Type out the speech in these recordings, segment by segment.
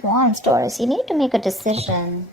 of Wands, Taurus. You need to make a decision.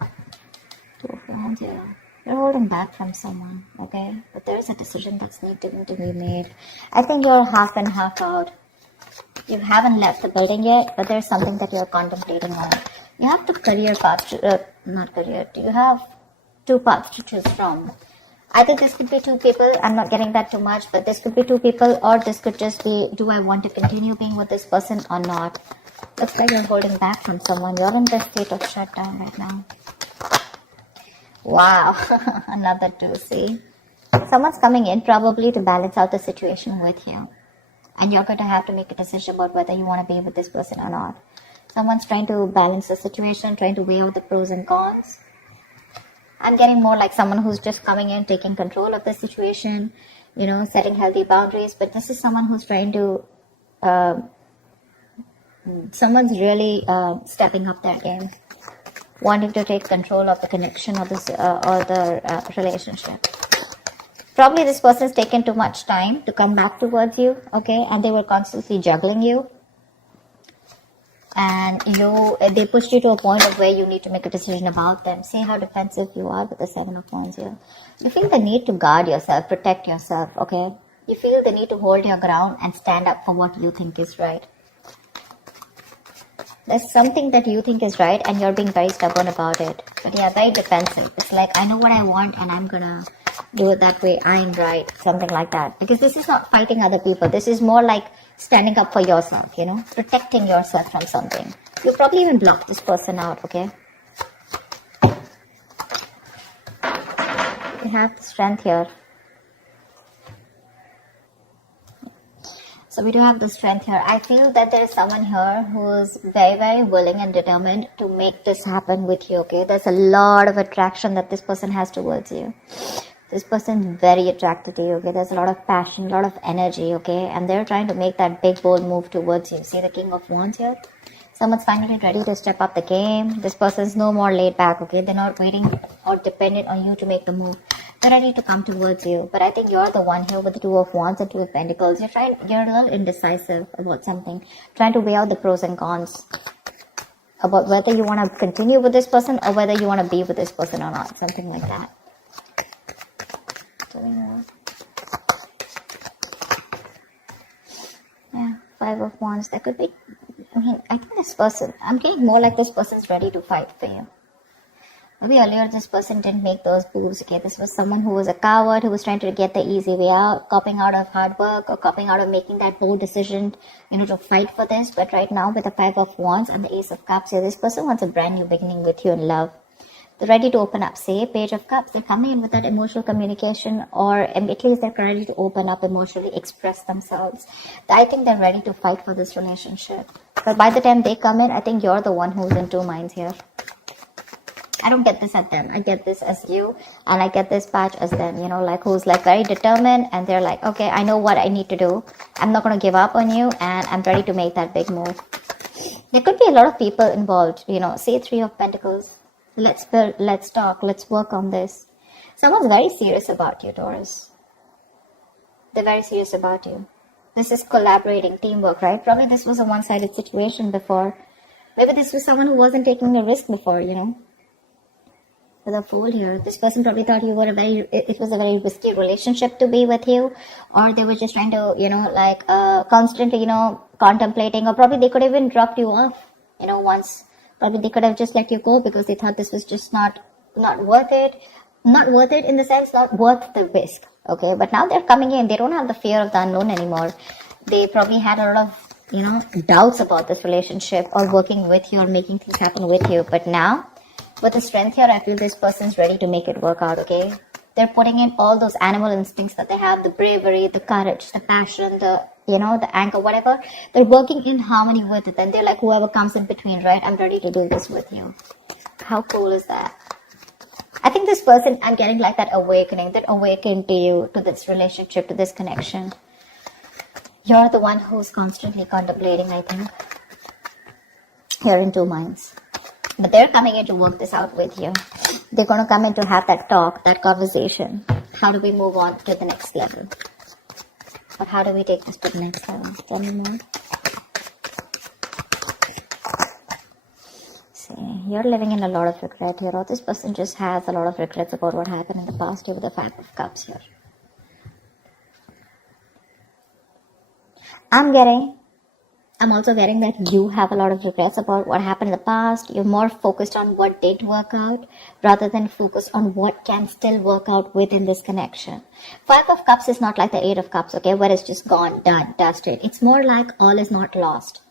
Two of Wands, yeah. You're holding back from someone, okay? But there's a decision that's needing to be made. I think you're half and half out. You haven't left the building yet, but there's something that you're contemplating on. You have the career path, not career. You have two paths to choose from. I think this could be two people. I'm not getting that too much, but this could be two people, or this could just be, do I want to continue being with this person or not? Looks like you're holding back from someone. You're in the state of shutdown right now. Wow, another two, see? Someone's coming in probably to balance out the situation with you. And you're going to have to make a decision about whether you want to be with this person or not. Someone's trying to balance the situation, trying to weigh out the pros and cons. I'm getting more like someone who's just coming in, taking control of the situation, you know, setting healthy boundaries. But this is someone who's trying to, someone's really stepping up their game, wanting to take control of the connection or the relationship. Probably this person's taken too much time to come back towards you, okay? And they were constantly juggling you. And they pushed you to a point of where you need to make a decision about them. See how defensive you are with the Seven of Wands here. You feel the need to guard yourself, protect yourself, okay? You feel the need to hold your ground and stand up for what you think is right. There's something that you think is right and you're being very stubborn about it. But yeah, very defensive. It's like, I know what I want and I'm gonna do it that way. I'm right. Something like that. Because this is not fighting other people. This is more like standing up for yourself, you know, protecting yourself from something. You probably even block this person out, okay? You have the strength here. So we do have the strength here. I feel that there is someone here who's very, very willing and determined to make this happen with you, okay? There's a lot of attraction that this person has towards you. This person's very attracted to you, okay? There's a lot of passion, a lot of energy, okay? And they're trying to make that big, bold move towards you. See the King of Wands here? Someone's finally ready to step up the game. This person's no more laid back, okay? They're not waiting or dependent on you to make the move. They're ready to come towards you. But I think you're the one here with the Two of Wands and Two of Pentacles. You're a little indecisive about something. Trying to weigh out the pros and cons. About whether you want to continue with this person or whether you want to be with this person or not. Something like that. Yeah, Five of Wands. That could be, I think this person, I'm getting more like this person's ready to fight for you. Maybe earlier this person didn't make those moves, okay? This was someone who was a coward, who was trying to get the easy way out, copping out of hard work or copping out of making that bold decision, you know, to fight for this. But right now with the Five of Wands and the Ace of Cups here, this person wants a brand new beginning with you in love. They're ready to open up. Say, Page of Cups, they're coming in with that emotional communication, or at least they're ready to open up emotionally, express themselves. I think they're ready to fight for this relationship. But by the time they come in, I think you're the one who's in two minds here. I don't get this at them. I get this as you, and I get this patch as them, you know, like who's like very determined, and they're like, okay, I know what I need to do. I'm not going to give up on you, and I'm ready to make that big move. There could be a lot of people involved, you know, say Three of Pentacles. Let's build, let's talk, let's work on this. Someone's very serious about you, Taurus. They're very serious about you. This is collaborating, teamwork, right? Probably this was a one-sided situation before. Maybe this was someone who wasn't taking a risk before, you know. With a Fool here, this person probably thought you were it was a very risky relationship to be with you, or they were just trying to, you know, like constantly, you know, contemplating, or probably they could have even dropped you off, you know, once. Probably they could have just let you go because they thought this was just not worth it. Not worth it in the sense, not worth the risk, okay? But now they're coming in, they don't have the fear of the unknown anymore. They probably had a lot of, you know, doubts about this relationship or working with you or making things happen with you. But now, with the strength here, I feel this person's ready to make it work out, okay? They're putting in all those animal instincts that they have, the bravery, the courage, the passion, the, you know, the anger, whatever. They're working in harmony with it. And they're like, whoever comes in between, right? I'm ready to do this with you. How cool is that? I think this person, I'm getting like that awakening, that awakened to you, to this relationship, to this connection. You're the one who's constantly contemplating, I think. You're in two minds. But they're coming in to work this out with you. They're going to come in to have that talk, that conversation. How do we move on to the next level? Or how do we take this to the next level? Tell me more. you're living in a lot of regret here, or this person just has a lot of regrets about what happened in the past here with the 5 of Cups here. I'm also getting that you have a lot of regrets about what happened in the past. You're more focused on what didn't work out rather than focused on what can still work out within this connection. 5 of Cups is not like the 8 of Cups, okay, where it's just gone, done, dusted. It's more like all is not lost.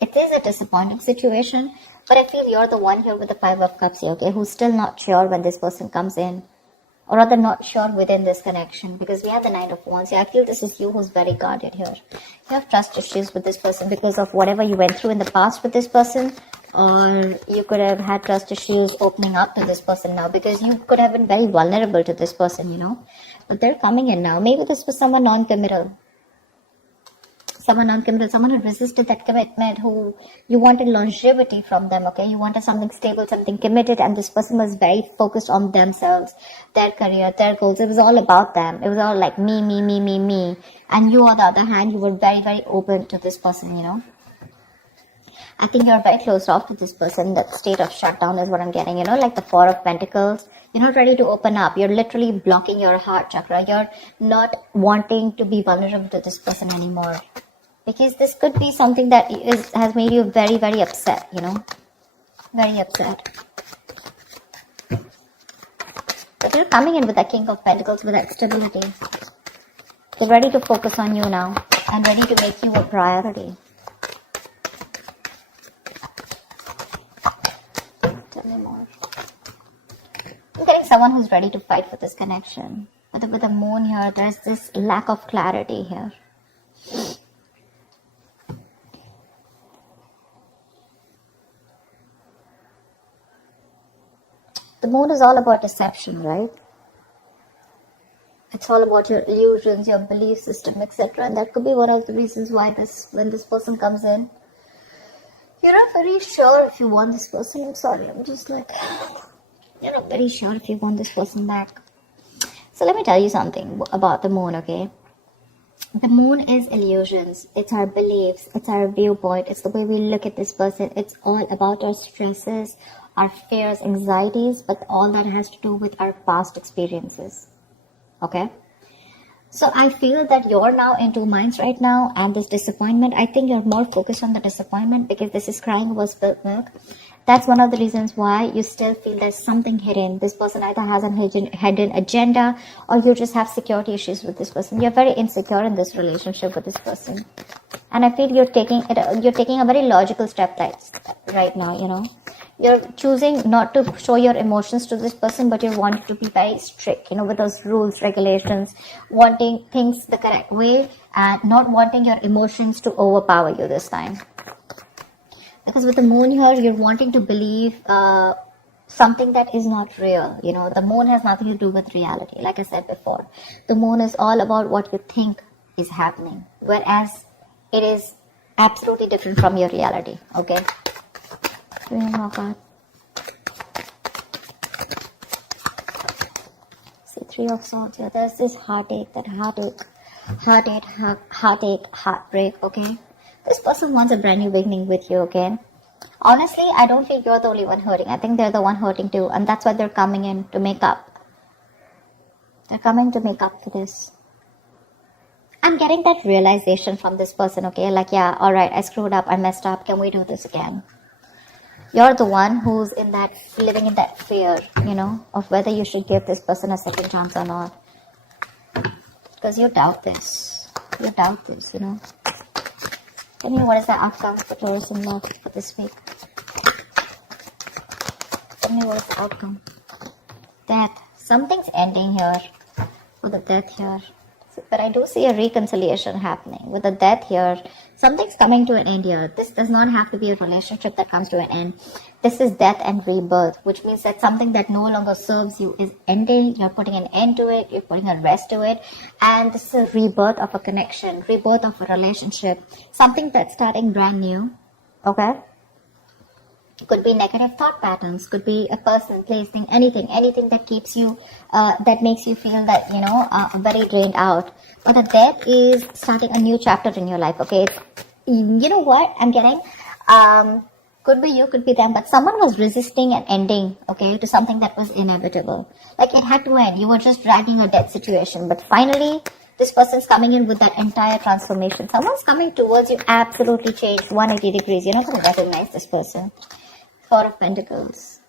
It is a disappointing situation, but I feel you're the one here with the 5 of Cups here, okay, who's still not sure when this person comes in. Or rather not sure within this connection, because we have the 9 of Wands. Yeah, I feel this is you who's very guarded here. You have trust issues with this person because of whatever you went through in the past with this person, or you could have had trust issues opening up to this person now because you could have been very vulnerable to this person, you know. But they're coming in now. Maybe this was someone non-committal. Someone who resisted that commitment, who you wanted longevity from them, okay? You wanted something stable, something committed, and this person was very focused on themselves, their career, their goals. It was all about them. It was all like me. And you, on the other hand, you were very, very open to this person, you know? I think you're very closed off to this person. That state of shutdown is what I'm getting, you know, like the 4 of Pentacles. You're not ready to open up. You're literally blocking your heart chakra. You're not wanting to be vulnerable to this person anymore. Because this could be something that has made you very, very upset, you know. Very upset. But you're coming in with that King of Pentacles, with that stability. They're ready to focus on you now. And ready to make you a priority. Tell me more. I'm getting someone who's ready to fight for this connection. But with the moon here, there's this lack of clarity here. The moon is all about deception, right? It's all about your illusions, your belief system, etc. And that could be one of the reasons why when this person comes in, you're not very sure if you want this person. I'm sorry, I'm just like, you're not very sure if you want this person back. So let me tell you something about the moon, okay? The moon is illusions. It's our beliefs. It's our viewpoint. It's the way we look at this person. It's all about our stresses, our fears, anxieties, but all that has to do with our past experiences. Okay? So I feel that you're now in 2 minds right now, and this disappointment, I think you're more focused on the disappointment because this is crying over spilled milk. That's one of the reasons why you still feel there's something hidden. This person either has a hidden agenda, or you just have security issues with this person. You're very insecure in this relationship with this person. And I feel you're taking a very logical step right now, you know. You're choosing not to show your emotions to this person, but you want to be very strict, you know, with those rules, regulations, wanting things the correct way, and not wanting your emotions to overpower you this time. Because with the moon here, you're wanting to believe something that is not real. You know, the moon has nothing to do with reality. Like I said before, the moon is all about what you think is happening, whereas it is absolutely different from your reality. Okay. Oh God. See, 3 of Swords here. There's this heartache, heartbreak. Okay. This person wants a brand new beginning with you, okay? Honestly, I don't feel you're the only one hurting. I think they're the one hurting too. And that's why they're coming in to make up. They're coming to make up for this. I'm getting that realization from this person, okay? Like, yeah, alright, I screwed up, I messed up. Can we do this again? You're the one who's living in that fear, you know, of whether you should give this person a second chance or not. Because you doubt this. You know. Tell me, what is the outcome for Taurus in love for this week? Tell me, what is the outcome? Death. Something's ending here. For the death here. But I do see a reconciliation happening. With the death here, something's coming to an end here. This does not have to be a relationship that comes to an end. This is death and rebirth, which means that something that no longer serves you is ending. You're putting an end to it. You're putting a rest to it. And this is a rebirth of a connection, rebirth of a relationship. Something that's starting brand new. Okay? Could be negative thought patterns, could be a person, place, thing, anything that keeps you, that makes you feel that, you know, very drained out. But the death is starting a new chapter in your life, okay? You know what I'm getting? Could be you, could be them, but someone was resisting an ending, okay, to something that was inevitable. Like it had to end. You were just dragging a dead situation, but finally, this person's coming in with that entire transformation. Someone's coming towards you, absolutely changed, 180 degrees. You're not going to recognize this person. Four of Pentacles.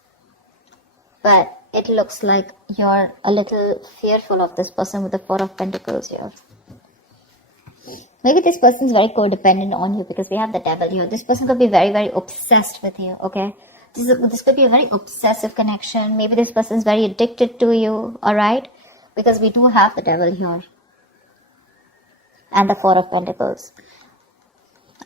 But it looks like you're a little fearful of this person with the Four of Pentacles here. Maybe this person is very codependent on you because we have the Devil here. This person could be very, very obsessed with you, okay? This could be a very obsessive connection. Maybe this person is very addicted to you, alright? Because we do have the Devil here. And the Four of Pentacles.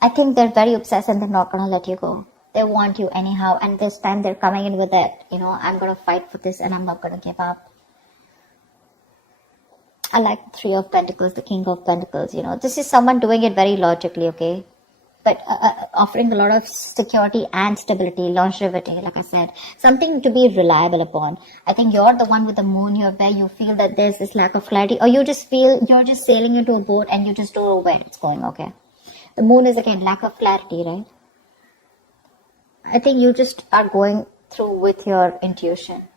I think they're very obsessed and they're not going to let you go. They want you anyhow. And this time they're coming in with that, I'm going to fight for this and I'm not going to give up. I like the Three of Pentacles, the King of Pentacles, This is someone doing it very logically, okay? But offering a lot of security and stability, longevity, like I said. Something to be reliable upon. I think you're the one with the moon here where you feel that there's this lack of clarity. Or you just feel you're just sailing into a boat and you just don't know where it's going, okay? The moon is, again, lack of clarity, right? I think you just are going through with your intuition.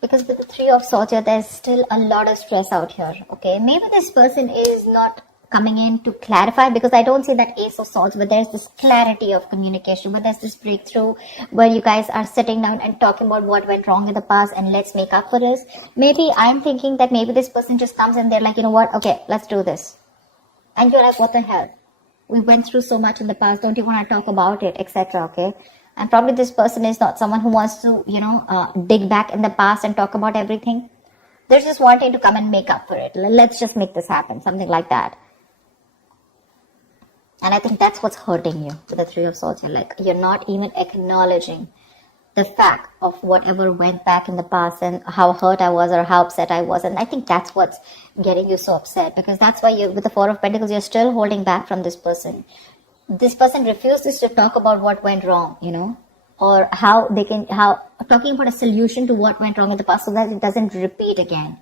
Because with the Three of Swords here, there's still a lot of stress out here, okay? Maybe this person is not coming in to clarify because I don't see that Ace of Swords, but there's this clarity of communication, but there's this breakthrough where you guys are sitting down and talking about what went wrong in the past and let's make up for this. Maybe I'm thinking that maybe this person just comes and they're like, you know what? Okay, let's do this. And you're like, what the hell? We went through so much in the past. Don't you want to talk about it, etc., okay? And probably this person is not someone who wants to, dig back in the past and talk about everything. They're just wanting to come and make up for it. Let's just make this happen. Something like that. And I think that's what's hurting you with the Three of Swords. You're not even acknowledging the fact of whatever went back in the past and how hurt I was or how upset I was. And I think that's what's getting you so upset, because that's why with the Four of Pentacles, you're still holding back from this person. This person refuses to talk about what went wrong, or talking about a solution to what went wrong in the past so that it doesn't repeat again.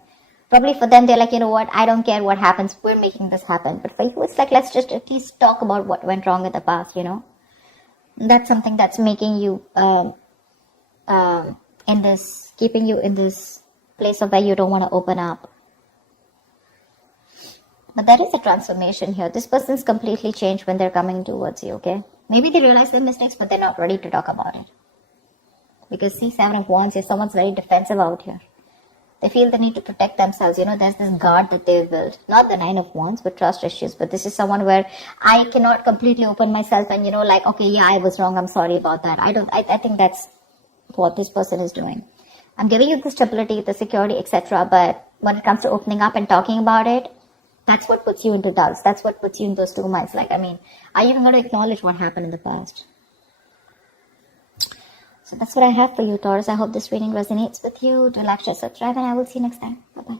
Probably for them, they're like, you know what, I don't care what happens, we're making this happen. But for you, it's like, let's just at least talk about what went wrong in the past, That's something that's making you, keeping you in this place of where you don't want to open up. But there is a transformation here. This person's completely changed when they're coming towards you, okay? Maybe they realize their mistakes, but they're not ready to talk about it. Because see, Seven of Wands here, someone's very defensive out here. They feel the need to protect themselves. There's this guard that they've built. Not the Nine of Wands, but trust issues. But this is someone where I cannot completely open myself and, okay, yeah, I was wrong. I'm sorry about that. I think that's what this person is doing. I'm giving you the stability, the security, etc. But when it comes to opening up and talking about it, that's what puts you into doubts. That's what puts you in those 2 months. Are you even going to acknowledge what happened in the past? So that's what I have for you, Taurus. I hope this reading resonates with you. Do like, share, subscribe, and I will see you next time. Bye-bye.